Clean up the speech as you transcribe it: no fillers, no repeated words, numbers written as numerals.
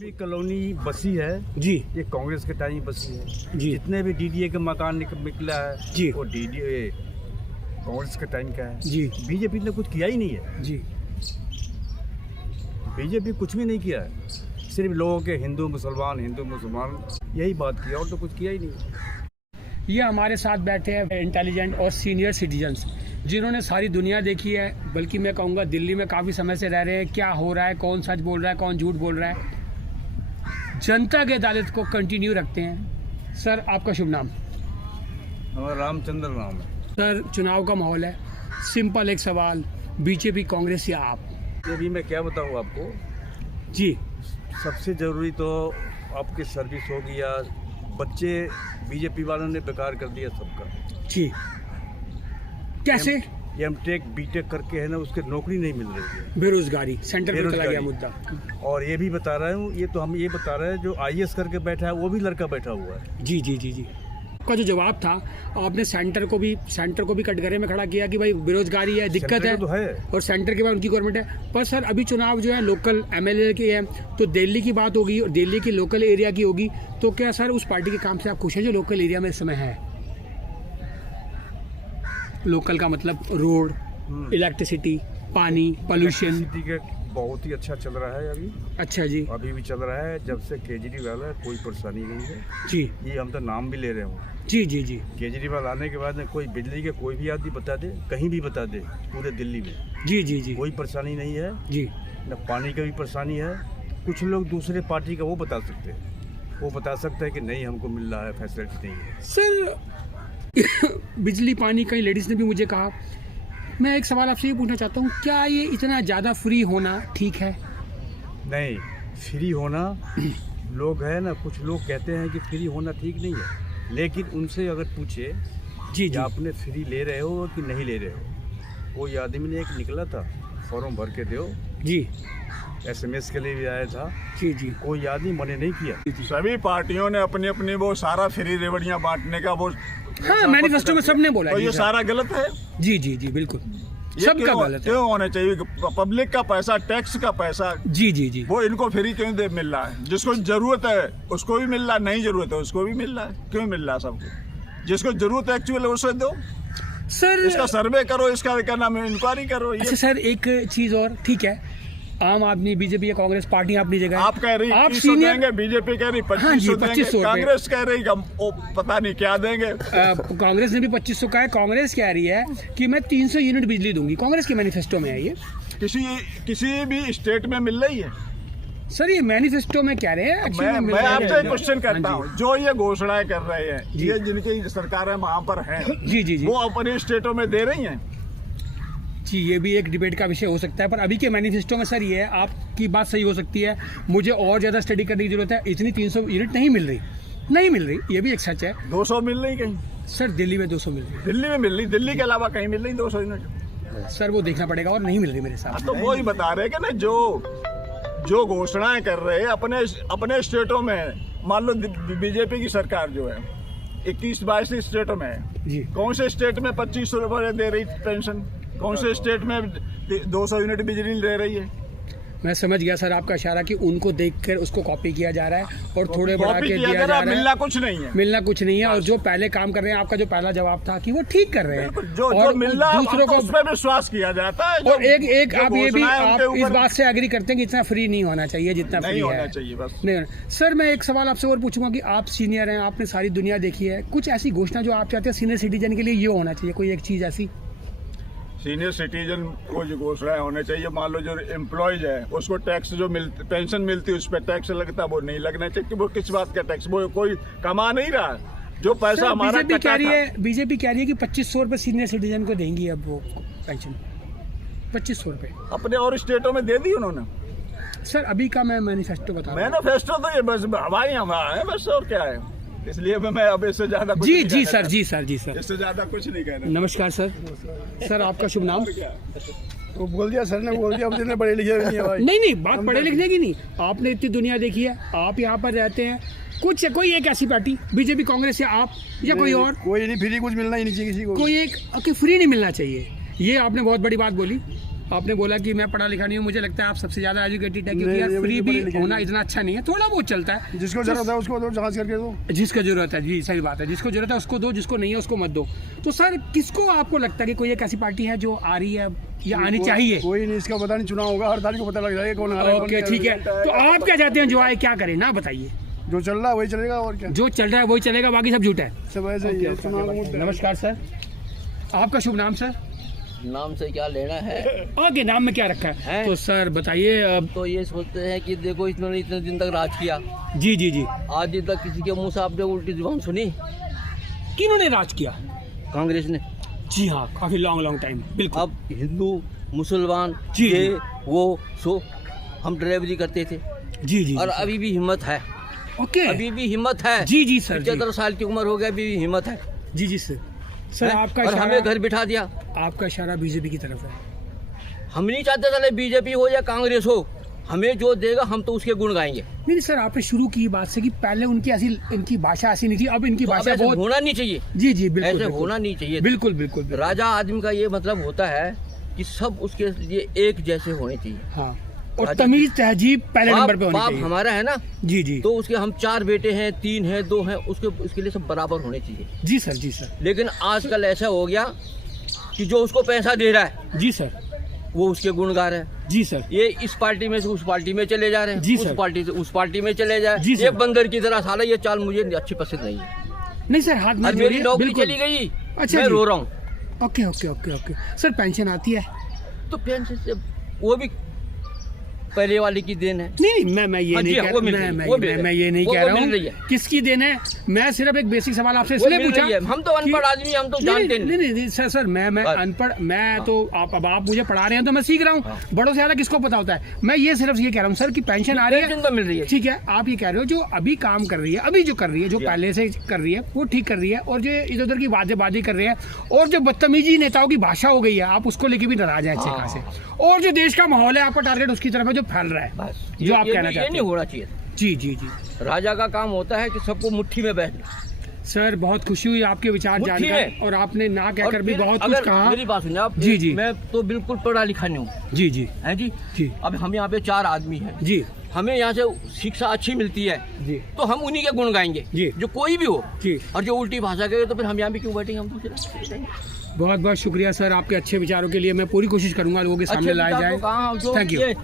भी कॉलोनी बसी है जी ये कांग्रेस के टाइम बसी है जी जितने भी डीडीए के मकान निकला है जी वो डीडीए कांग्रेस के टाइम का है। जी बीजेपी ने कुछ किया ही नहीं है। जी बीजेपी कुछ भी नहीं किया है, सिर्फ लोगों के हिंदू मुसलमान यही बात किया और तो कुछ किया ही नहीं। ये हमारे साथ बैठे हैं इंटेलिजेंट और सीनियर सिटीजन्स जिन्होंने सारी दुनिया देखी है, बल्कि मैं कहूँगा दिल्ली में काफ़ी समय से रह रहे हैं। क्या हो रहा है, कौन सच बोल रहा है, कौन झूठ बोल रहा है, जनता के अदालत को कंटिन्यू रखते हैं। सर आपका शुभ नाम? हमारा रामचंद्र नाम है। सर चुनाव का माहौल है, सिंपल एक सवाल, बीजेपी कांग्रेस या आप? ये भी मैं क्या बताऊँ आपको, जी सबसे ज़रूरी तो आपकी सर्विस होगी या बच्चे बीजेपी वालों ने बेकार कर दिया सबका। जी कैसे? एमटेक बीटेक करके है ना उसके नौकरी नहीं मिल रही है, बेरोजगारी सेंटर पे चला गया मुद्दा। और ये भी बता रहा हूँ, ये तो हम ये बता रहे हैं जो आईएएस करके बैठा है वो भी लड़का बैठा हुआ है। जी जी जी जी का जो जवाब था आपने सेंटर को भी कटघरे में खड़ा किया कि भाई बेरोजगारी है, दिक्कत है, तो है और सेंटर के बाद उनकी गवर्नमेंट है। पर सर अभी चुनाव जो है लोकल एमएलए की है, तो दिल्ली की बात होगी और दिल्ली की लोकल एरिया की होगी, तो क्या सर उस पार्टी के काम से आप खुश हैं जो लोकल एरिया में इस समय है? लोकल का मतलब रोड, इलेक्ट्रिसिटी, पानी, पोल्यूशन। सिटी के बहुत ही अच्छा चल रहा है अभी। अच्छा जी, अभी भी चल रहा है, जब से केजरीवाल है कोई परेशानी नहीं है जी ये हम तो नाम भी ले रहे हो। जी जी जी केजरीवाल आने के बाद में कोई बिजली के कोई भी आदमी बता दे, कहीं भी बता दे पूरे दिल्ली में जी जी जी कोई परेशानी नहीं है जी। न पानी का भी परेशानी है। कुछ लोग दूसरे पार्टी का वो बता सकते हैं, वो बता सकते हैं कि नहीं हमको मिल रहा है, फैसिलिटी नहीं है। सर बिजली पानी कई लेडीज ने भी मुझे कहा। मैं एक सवाल आपसे ये पूछना चाहता हूँ, क्या ये इतना ज़्यादा फ्री होना ठीक है? नहीं, फ्री होना लोग है ना, कुछ लोग कहते हैं कि फ्री होना ठीक नहीं है, लेकिन उनसे अगर पूछे जी कि जी आपने फ्री ले रहे हो कि नहीं ले रहे हो। कोई आदमी ने एक निकला था फॉर्म भर के दो जी एसएमएस के लिए भी आया था, जी जी कोई आदमी मने नहीं किया। सभी पार्टियों ने अपनी अपनी वो सारा फ्री रेवड़ियां बांटने का वो हाँ मैनिफेस्टो में सबने बोला तो जी ये सर। सारा गलत है। जी जी जी बिल्कुल ये सबका गलत है। क्यों होना चाहिए? पब्लिक का पैसा, टैक्स का पैसा, जी जी जी वो इनको फ्री क्यों मिल रहा है? जिसको जरूरत है उसको भी मिल रहा है, नहीं जरूरत है उसको भी मिल रहा है। क्यों मिल रहा है सबको? जिसको जरूरत है एक्चुअली उसे दो, सर। इसका सर्वे करो, इसका क्या नाम है, इंक्वायरी करो। अच्छा सर एक चीज और, ठीक है आम आदमी बीजेपी या कांग्रेस पार्टी अपनी जगह है। आप कह रही आप 2500 सीनियर देंगे, बीजेपी कह रही हाँ जी, 2500 देंगे, 2500 कांग्रेस कह रही कि वो पता नहीं क्या देंगे। कांग्रेस ने भी 2500 का है। कांग्रेस कह रही है कि मैं 300 यूनिट बिजली दूंगी, कांग्रेस के मैनिफेस्टो में है ये। किसी भी स्टेट में मिल रही है? सर ये मैनिफेस्टो में कह रहे हैं। मैं आपसे एक क्वेश्चन करता हाँ हूँ, जो ये घोषणाएं कर रहे हैं, जी। ये जिनकी सरकारें वहाँ पर हैं, जी जी जी वो अपने स्टेटों में दे रही हैं? जी ये भी एक डिबेट का विषय हो सकता है, पर अभी के मैनिफेस्टो में सर ये है, आपकी बात सही हो सकती है, मुझे और ज़्यादा स्टडी करने की जरूरत है। इतनी 300 यूनिट नहीं मिल रही, ये भी एक सच है। 200 मिल रही कहीं? सर दिल्ली में 200 मिल रही दिल्ली में मिल रही, दिल्ली के अलावा कहीं मिल रही 200 यूनिट? है सर, वो देखना पड़ेगा, और नहीं मिल रही मेरे साथ। तो वो ही बता रहे कि ना, जो घोषणाएं कर रहे हैं अपने स्टेटों में। मान लो बीजेपी की सरकार जो है 21-22 स्टेटों में है, जी कौन से स्टेट में 2500 रुपये दे रही पेंशन, कौन से स्टेट में 200 यूनिट बिजली दे रही है? मैं समझ गया सर आपका इशारा कि उनको देखकर उसको कॉपी किया जा रहा है और थोड़े बढ़ा के दिया जा रहा है। मिलना कुछ नहीं है, मिलना कुछ नहीं है। और जो पहले काम कर रहे हैं, आपका जो पहला जवाब था कि वो ठीक कर रहे हैं, जो मिलना दूसरों को उस पर विश्वास किया जाता है। और एक आप ये भी आप इस बात से एग्री करते हैं कि इतना फ्री नहीं होना चाहिए जितना फ्री होना है। चाहिए बस। नहीं सर, मैं एक सवाल आपसे और पूछूंगा कि आप सीनियर हैं, आपने सारी दुनिया देखी है, कुछ ऐसी घोषणा जो आप चाहते हैं सीनियर सिटीजन के लिए ये होना चाहिए, कोई एक चीज ऐसी? सीनियर सिटीजन को जो घोषणाएं होने चाहिए, मान लो जो एम्प्लॉयज है उसको टैक्स जो पेंशन मिलती है उस पर टैक्स लगता है, वो नहीं लगना चाहिए। वो किस बात का टैक्स? वो कोई कमा नहीं रहा, जो पैसा हमारा बीजेपी कह रही है कि 2500 रुपए सीनियर सिटीजन को देंगी अब वो पेंशन, 2500 रुपए अपने और स्टेटों में दे दी उन्होंने। सर अभी का मैं मैनिफेस्टो बता रहा हूं। मैनिफेस्टो तो ये बस हवाई हमारा है बस, और क्या है? इसलिए मैं अब इससे ज्यादा कुछ जी नहीं जी कहना सर, जी सर, जी सर, इससे ज्यादा कुछ नहीं कहना। नमस्कार सर। सर आपका शुभ नाम? वो बोल दिया सर ने, बोल दिया, अब जितने पढ़े लिखे नहीं है भाई। नहीं बात पढ़े लिखने की नहीं, आपने इतनी दुनिया देखी है, आप यहाँ पर रहते हैं, कोई एक ऐसी पार्टी, बीजेपी कांग्रेस या आप या कोई और, कोई नहीं, फ्री कुछ मिलना ही नहीं चाहिए किसी को। कोई एक फ्री नहीं मिलना चाहिए, ये आपने बहुत बड़ी बात बोली। आपने बोला कि मैं पढ़ा लिखा नहीं हूँ, मुझे लगता है आप सबसे ज्यादा एजुकेटेड है, नहीं, क्योंकि यार ये फ्री पढ़े भी लिखे होना नहीं। इतना अच्छा नहीं है, थोड़ा बहुत चलता है। जिसको जरूरत है उसको दो, जांच करके दो। जिसको जरूरत है, जी सही बात है, जिसको जरूरत है उसको दो, जिसको नहीं है उसको मत दो। तो सर किसको आपको लगता है कि कोई एक ऐसी पार्टी है जो आ रही है या आनी चाहिए? कोई नहीं, इसका पता नहीं, चुनाव होगा हर तारीख को पता लग जाएगा कौन आ रहा है। ओके ठीक है, तो आप क्या चाहते हैं जो आए क्या करें ना बताइए? जो चल रहा है वही चलेगा, और क्या, जो चल रहा है वही चलेगा, बाकी सब झूठ है। सब ऐसे ही है, चुनाव का मुद्दा है। नमस्कार सर, आपका शुभ नाम सर? नाम से क्या लेना है। ओके, नाम में क्या रखा है? तो सर बताइए अब। तो ये सोचते हैं कि देखो इन्होंने इतने दिन तक राज किया, जी जी जी, आज दिन तक किसी के मुंह से आपने उल्टी जुबान सुनी? किन्होंने राज किया? कांग्रेस ने। जी हाँ, काफी लॉन्ग टाइम, बिल्कुल। अब हिंदू मुसलमान जी, ये जी। वो सो हम ड्राइवरी करते थे जी जी और अभी भी हिम्मत है, ओके, अभी भी हिम्मत है। जी जी सर, 75 साल की उम्र हो गया, अभी भी हिम्मत है। जी जी सर। सर हैं? आपका और हमें इशारा, घर बिठा दिया। आपका इशारा बीजेपी की तरफ है। हम नहीं चाहते चले बीजेपी हो या कांग्रेस हो, हमें जो देगा हम तो उसके गुण गाएंगे। नहीं सर, आपने शुरू की बात से कि पहले उनकी ऐसी, इनकी भाषा ऐसी नहीं थी, अब इनकी तो अब भाषा ऐसे बहुत। होना नहीं चाहिए, जी जी बिल्कुल, ऐसे बिल्कुल। होना नहीं चाहिए। बिल्कुल बिल्कुल बिल्कुल। राजा आदमी का ये मतलब होता है कि सब उसके लिए एक जैसे होने चाहिए। हाँ, और राजा तमीज तहजीब पहले बाप नंबर पे होनी बाप चाहिए। हमारा है ना, जी जी, तो उसके हम 4 बेटे हैं, 3 हैं, 2 हैं, उसके लिए सब बराबर होने चाहिए। जी सर, जी सर, लेकिन आजकल ऐसा हो गया कि जो उसको पैसा दे रहा है जी सर, वो उसके गुण गा रहा है। जी सर, ये इस पार्टी में से उस पार्टी में चले जा रहे हैं, जी उस सर। पार्टी से उस पार्टी में चले जा जी रहे सर। हैं। एक बंदर की तरह साला ये चाल मुझे अच्छी पसंद नहीं है। नहीं सर, हाथ में और मेरी जोड़िए, नौकरी बिल्कुल। चली गई, अच्छा मैं जी। रो रहा हूँ। Okay okay okay okay sir, pension आती है? तो पेंशन से वो भी पहले वाले की देन है। नहीं मैं ये हाँ नहीं जी, हाँ, कह वो मिल रही है, वो मिल रही है। मैं ये नहीं वो कह रहा मिल रही हूँ है। किसकी देन है। मैं सिर्फ एक बेसिक सवाल आपसे वो इसलिए मिल पूछा। रही है। हम तो अनपढ़ आदमी, हम तो जानते नहीं। नहीं सर मैं बस। अनपढ़, मैं तो अब आप मुझे पढ़ा रहे हैं तो मैं सीख रहा हूँ। बड़ों से ज्यादा किसको पता होता है। मैं ये सिर्फ ये कह रहा हूँ सर कि पेंशन आ रही है, पेंशन तो मिल रही है। ठीक है। आप ये कह रहे हो जो अभी काम कर रही है, अभी जो कर रही है, जो जी। पहले से कर रही है वो ठीक कर रही है, और जो इधर उधर की बातें कर रहे हैं, और जो बदतमीजी नेताओं की भाषा हो गई है, आप उसको लेके भी नाराज है अच्छे हाँ। खासे। और जो देश का माहौल है, आपका टारगेट उसकी तरफ है जो फैल रहा है, बस जो आप कहना ये चाहते नहीं हैं। होना चाहिए। जी जी जी राजा का काम होता है कि सबको मुट्ठी में बैठना। सर, बहुत खुशी हुई आपके विचार मुट्ठी जानकर, में। और आपने ना कहकर और भी फिर बहुत कुछ अगर कहा। मेरी बात सुनिए आप। जी, जी। मैं तो बिल्कुल पढ़ा लिखा नहीं हूँ, जी जी है जी। जी अब हम यहाँ पे 4 आदमी हैं, जी हमें यहाँ से शिक्षा अच्छी मिलती है, जी तो हम उन्हीं के गुण गाएंगे, जी। जो कोई भी हो। जी, और जो उल्टी भाषा कहे तो फिर हम यहाँ पे क्यों बैठेंगे, हम दूसरे। बहुत बहुत शुक्रिया सर आपके अच्छे विचारों के लिए। मैं पूरी कोशिश करूंगा लोगों के सामने लाया जाए। कहाँ जो थैंक यू। ये